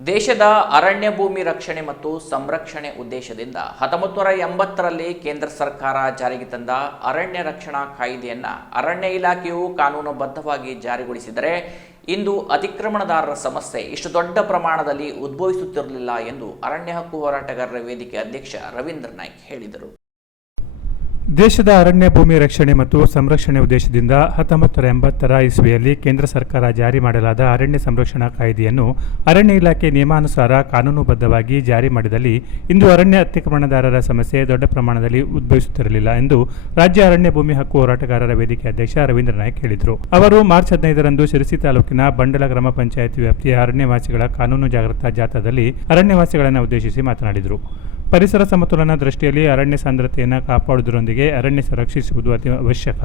ದೇಶದ ಅರಣ್ಯ ಭೂಮಿ ರಕ್ಷಣೆ ಮತ್ತು ಸಂರಕ್ಷಣೆ ಉದ್ದೇಶದಿಂದ ಹತ್ತೊಂಬತ್ತು ನೂರ ಎಂಬತ್ತರಲ್ಲಿ ಕೇಂದ್ರ ಸರ್ಕಾರ ಜಾರಿಗೆ ತಂದ ಅರಣ್ಯ ರಕ್ಷಣಾ ಕಾಯ್ದೆಯನ್ನ ಅರಣ್ಯ ಇಲಾಖೆಯು ಕಾನೂನುಬದ್ಧವಾಗಿ ಜಾರಿಗೊಳಿಸಿದರೆ ಇಂದು ಅತಿಕ್ರಮಣದಾರರ ಸಮಸ್ಯೆ ಇಷ್ಟು ದೊಡ್ಡ ಪ್ರಮಾಣದಲ್ಲಿ ಉದ್ಭವಿಸುತ್ತಿರಲಿಲ್ಲ ಎಂದು ಅರಣ್ಯ ಹಕ್ಕು ಹೋರಾಟಗಾರರ ವೇದಿಕೆ ಅಧ್ಯಕ್ಷ ರವೀಂದ್ರ ನಾಯ್ಕ್ ಹೇಳಿದರು. ದೇಶದ ಅರಣ್ಯ ಭೂಮಿ ರಕ್ಷಣೆ ಮತ್ತು ಸಂರಕ್ಷಣೆ ಉದ್ದೇಶದಿಂದ ಹತ್ತೊಂಬತ್ತು ನೂರ ಎಂಬತ್ತರ ಇಸ್ವಿಯಲ್ಲಿ ಕೇಂದ್ರ ಸರ್ಕಾರ ಜಾರಿ ಮಾಡಲಾದ ಅರಣ್ಯ ಸಂರಕ್ಷಣಾ ಕಾಯ್ದೆಯನ್ನು ಅರಣ್ಯ ಇಲಾಖೆ ನಿಯಮಾನುಸಾರ ಕಾನೂನುಬದ್ಧವಾಗಿ ಜಾರಿ ಮಾಡಿದಲ್ಲಿ ಇಂದು ಅರಣ್ಯ ಅತಿಕ್ರಮಣದಾರರ ಸಮಸ್ಯೆ ದೊಡ್ಡ ಪ್ರಮಾಣದಲ್ಲಿ ಉದ್ಭವಿಸುತ್ತಿರಲಿಲ್ಲ ಎಂದು ರಾಜ್ಯ ಅರಣ್ಯ ಭೂಮಿ ಹಕ್ಕು ಹೋರಾಟಗಾರರ ವೇದಿಕೆ ಅಧ್ಯಕ್ಷ ರವೀಂದ್ರ ನಾಯ್ಕ ಹೇಳಿದರು. ಅವರು ಮಾರ್ಚ್ ಹದಿನೈದರಂದು ಶಿರಸಿ ತಾಲೂಕಿನ ಬಂಡಲ ಗ್ರಾಮ ಪಂಚಾಯತ್ ವ್ಯಾಪ್ತಿಯ ಅರಣ್ಯವಾಸಿಗಳ ಕಾನೂನು ಜಾಗೃತ ಜಾಥಾದಲ್ಲಿ ಅರಣ್ಯವಾಸಿಗಳನ್ನು ಉದ್ದೇಶಿಸಿ ಮಾತನಾಡಿದರು. ಪರಿಸರ ಸಮತೋಲನ ದೃಷ್ಟಿಯಲ್ಲಿ ಅರಣ್ಯ ಸಾಂದ್ರತೆಯನ್ನು ಕಾಪಾಡುವುದರೊಂದಿಗೆ ಅರಣ್ಯ ಸಂರಕ್ಷಿಸುವುದು ಅತಿ ಅವಶ್ಯಕ.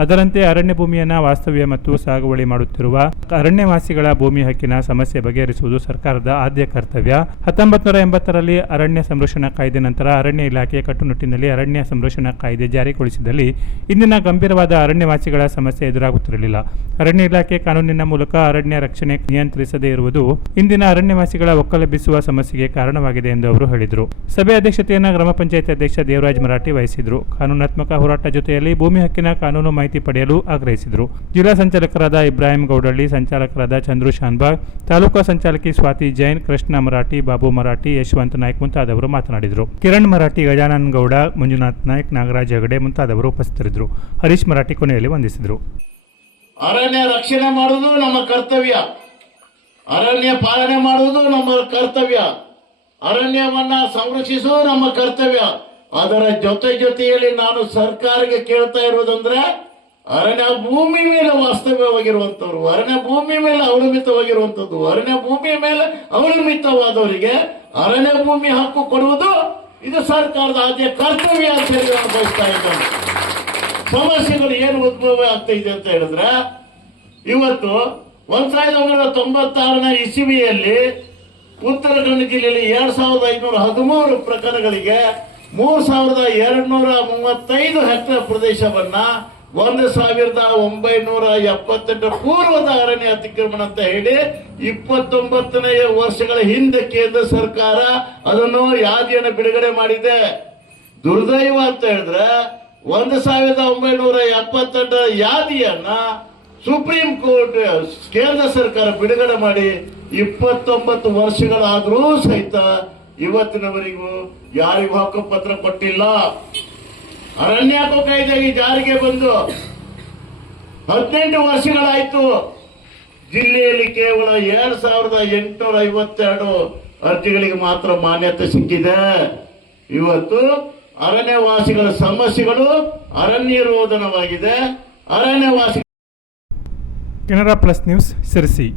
ಅದರಂತೆ ಅರಣ್ಯ ಭೂಮಿಯನ್ನು ವಾಸ್ತವ್ಯ ಮತ್ತು ಸಾಗುವಳಿ ಮಾಡುತ್ತಿರುವ ಅರಣ್ಯವಾಸಿಗಳ ಭೂಮಿ ಹಕ್ಕಿನ ಸಮಸ್ಯೆ ಬಗೆಹರಿಸುವುದು ಸರ್ಕಾರದ ಆದ್ಯ ಕರ್ತವ್ಯ. ಹತ್ತೊಂಬತ್ತು ನೂರ ಎಂಬತ್ತರಲ್ಲಿ ಅರಣ್ಯ ಸಂರಕ್ಷಣಾ ಕಾಯ್ದೆ ನಂತರ ಅರಣ್ಯ ಇಲಾಖೆ ಕಟ್ಟುನಿಟ್ಟಿನಲ್ಲಿ ಅರಣ್ಯ ಸಂರಕ್ಷಣಾ ಕಾಯ್ದೆ ಜಾರಿಗೊಳಿಸಿದಲ್ಲಿ ಇಂದಿನ ಗಂಭೀರವಾದ ಅರಣ್ಯವಾಸಿಗಳ ಸಮಸ್ಯೆ ಎದುರಾಗುತ್ತಿರಲಿಲ್ಲ. ಅರಣ್ಯ ಇಲಾಖೆ ಕಾನೂನಿನ ಮೂಲಕ ಅರಣ್ಯ ರಕ್ಷಣೆ ನಿಯಂತ್ರಿಸದೇ ಇರುವುದು ಇಂದಿನ ಅರಣ್ಯವಾಸಿಗಳ ಒಕ್ಕಲೆಬ್ಬಿಸುವ ಸಮಸ್ಯೆಗೆ ಕಾರಣವಾಗಿದೆ ಎಂದು ಅವರು ಹೇಳಿದರು. ಸಭೆ ಅಧ್ಯಕ್ಷತೆಯನ್ನು ಗ್ರಾಮ ಪಂಚಾಯತ್ ಅಧ್ಯಕ್ಷ ದೇವರಾಜ್ ಮರಾಠಿ ವಹಿಸಿದರು. ಕಾನೂನಾತ್ಮಕ ಹೋರಾಟ ಜೊತೆಯಲ್ಲಿ ಭೂಮಿ ಹಕ್ಕಿನ ಕಾನೂನು ಮಾಹಿತಿ ಪಡೆಯಲು ಆಗ್ರಹಿಸಿದರು. ಜಿಲ್ಲಾ ಸಂಚಾಲಕರಾದ ಇಬ್ರಾಹಿಂ ಗೌಡಳ್ಳಿ, ಸಂಚಾಲಕರಾದ ಚಂದ್ರು ಶಾನ್ಬಾಗ್, ತಾಲೂಕಾ ಸಂಚಾಲಕಿ ಸ್ವಾತಿ ಜೈನ್, ಕೃಷ್ಣ ಮರಾಠಿ, ಬಾಬು ಮರಾಠಿ, ಯಶವಂತ ನಾಯ್ಕ್ ಮುಂತಾದವರು ಮಾತನಾಡಿದರು. ಕಿರಣ್ ಮರಾಠಿ, ಗಜಾನನ್ ಗೌಡ, ಮಂಜುನಾಥ್ ನಾಯ್ಕ್, ನಾಗರಾಜ್ ಹೆಗಡೆ ಮುಂತಾದವರು ಉಪಸ್ಥಿತರಿದ್ದರು. ಹರೀಶ್ ಮರಾಠಿ ಕೊನೆಯಲ್ಲಿ ವಂದಿಸಿದರು. ಅರಣ್ಯ ರಕ್ಷಣೆ ಮಾಡುವುದು ನಮ್ಮ ಕರ್ತವ್ಯ. ಅರಣ್ಯ ಪಾಲನೆ ಮಾಡುವುದು ನಮ್ಮ ಕರ್ತವ್ಯ. ಅರಣ್ಯವನ್ನ ಸಂರಕ್ಷಿಸುವ ನಮ್ಮ ಕರ್ತವ್ಯ. ಅದರ ಜೊತೆ ಜೊತೆಯಲ್ಲಿ ನಾನು ಸರ್ಕಾರಕ್ಕೆ ಕೇಳ್ತಾ ಇರುವುದಂದ್ರೆ ಅರಣ್ಯ ಭೂಮಿ ಮೇಲೆ ವಾಸ್ತವ್ಯವಾಗಿರುವಂತವ್ರು ಅರಣ್ಯ ಭೂಮಿ ಮೇಲೆ ಅವಲಂಬಿತವಾಗಿರುವಂತದ್ದು ಅರಣ್ಯ ಭೂಮಿ ಮೇಲೆ ಅವಲಂಬಿತವಾದವರಿಗೆ ಅರಣ್ಯ ಭೂಮಿ ಹಕ್ಕು ಕೊಡುವುದು ಇದು ಸರ್ಕಾರದ ಆದ್ಯ ಕರ್ತವ್ಯ ಅಂತ ಹೇಳಿ ನಾನು ಬಯಸ್ತಾ ಇದ್ದೇನೆ. ಸಮಸ್ಯೆಗಳು ಏನು ಉದ್ಭವ ಆಗ್ತಾ ಇದೆ ಅಂತ ಹೇಳಿದ್ರೆ, ಇವತ್ತು ಒಂದ್ ಸಾವಿರದ ಒಂಬೈನೂರ ತೊಂಬತ್ತಾರನೇ ಇಸವಿಯಲ್ಲಿ ಉತ್ತರ ಕನ್ನಡ ಜಿಲ್ಲೆಯಲ್ಲಿ ಎರಡ್ ಸಾವಿರದ ಐನೂರ ಹದಿಮೂರು ಪ್ರಕರಣಗಳಿಗೆ ಮೂರ್ ಸಾವಿರದ ಎರಡ್ ನೂರ ಮೂವತ್ತೈದು ಹೆಕ್ಟೇರ್ ಪ್ರದೇಶವನ್ನ ಒಂದು ಸಾವಿರದ ಒಂಬೈನೂರ ಎಪ್ಪತ್ತೆಂಟು ಪೂರ್ವದ ಅರಣ್ಯ ಅತಿಕ್ರಮಣ ಅಂತ ಹೇಳಿ ಇಪ್ಪತ್ತೊಂಬತ್ತನೇ ವರ್ಷಗಳ ಹಿಂದೆ ಕೇಂದ್ರ ಸರ್ಕಾರ ಅದನ್ನು ಯಾದಿಯನ್ನು ಬಿಡುಗಡೆ ಮಾಡಿದೆ. ದುರ್ದೈವ ಅಂತ ಹೇಳಿದ್ರೆ ಒಂದು ಸಾವಿರದ ಒಂಬೈನೂರ ಎಪ್ಪತ್ತೆಂಟರ ಯಾದಿಯನ್ನ ಸುಪ್ರೀಂ ಕೋರ್ಟ್ ಕೇಂದ್ರ ಸರ್ಕಾರ ಬಿಡುಗಡೆ ಮಾಡಿ ಇಪ್ಪತ್ತೊಂಬತ್ತು ವರ್ಷಗಳಾದರೂ ಸಹಿತ ಇವತ್ತಿನವರೆಗೂ ಯಾರಿಗೂ ಹಕ್ಕುಪತ್ರ ಕೊಟ್ಟಿಲ್ಲ. ಅರಣ್ಯ ಹಕ್ಕು ಕಾಯ್ದೆ ಜಾರಿಗೆ ಬಂದು ಹದಿನೆಂಟು ವರ್ಷಗಳಾಯ್ತು. ಜಿಲ್ಲೆಯಲ್ಲಿ ಕೇವಲ ಎರಡ್ ಸಾವಿರದ ಎಂಟುನೂರ ಐವತ್ತೆರಡು ಅರ್ಜಿಗಳಿಗೆ ಮಾತ್ರ ಮಾನ್ಯತೆ ಸಿಕ್ಕಿದೆ. ಇವತ್ತು ಅರಣ್ಯವಾಸಿಗಳ ಸಮಸ್ಯೆಗಳು ಅರಣ್ಯ ರೋಧನವಾಗಿದೆ ಅರಣ್ಯವಾಸಿ ಕೆನರಾ ಪ್ಲಸ್ ನ್ಯೂಸ್ ಸಿರಸಿ